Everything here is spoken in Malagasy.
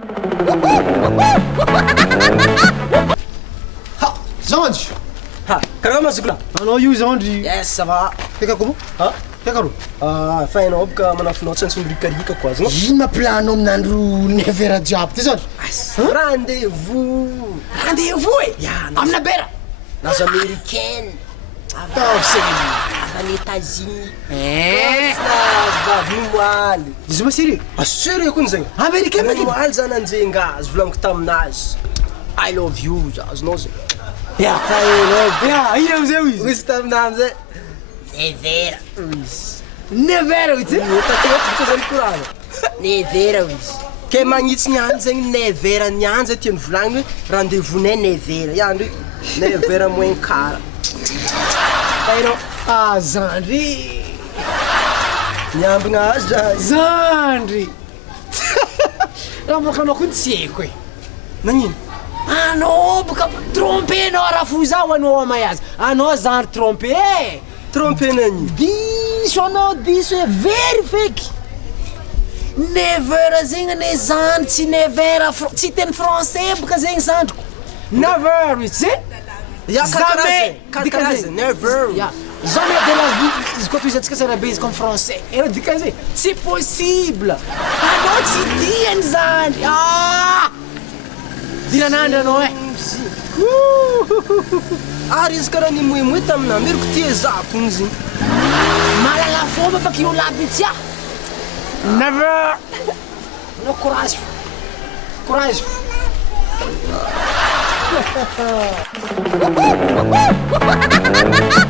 Ha, Zandry! Ha, karaha mazoko la. Anao io Zandry? Yes, ça va. Teka koa? Ha? Teka ro? Fa hainao boka manafinao tsy nitsondrikarika koa azonao. Ino ma plano amin'andro 9h jiaby ty Zandry? Rendez-vous. Rendez-vous e? Ya, Amina bera? nazo américaine. Avy États-Unis. Vavy moaly. Izy ma sérieux? Sérieux koa zay. Américain Vavy mety? moaly zany anjengazy volaniko taminazy. I love you azonao zay. Ya, ya, ino amizay o izy? Misy taminah amizay. Nevera. 9h ity? Takeko zany korana. Nevera izy. Ke magnitsy niany zegny nevera niany tiany volagniny hoe rendez-vous-nay nevera. Iandry 9h moins quart. Hainao. Ah, Zandry! Miambina azy raha izy. Zandry! Raha boka anao koa tsy haiko e. Nagnino? Anao boka trompé anao raha fo zaho anao amayazy. Anao Zandry trompé e! Trompé nagnino? Diso anao diso e very feky. 9h zegny ane Zandry tsy 9h tsy teny français boka zegny Zandriko. 9h izy e? Ya Jamais! kakaraza never. Ya, jamais de la vie izy koa toizantsika sarabe izy comme français. Ero dikan'izay tsy possible. Anao tsy diany Zandry. Ah! Dinanandry anao e. Ary izy karaha nimoemoe taminah meriko tia zako igny ziny. Malala fomba baka io laby tia. 9h. Anao courage. Courage. Woo!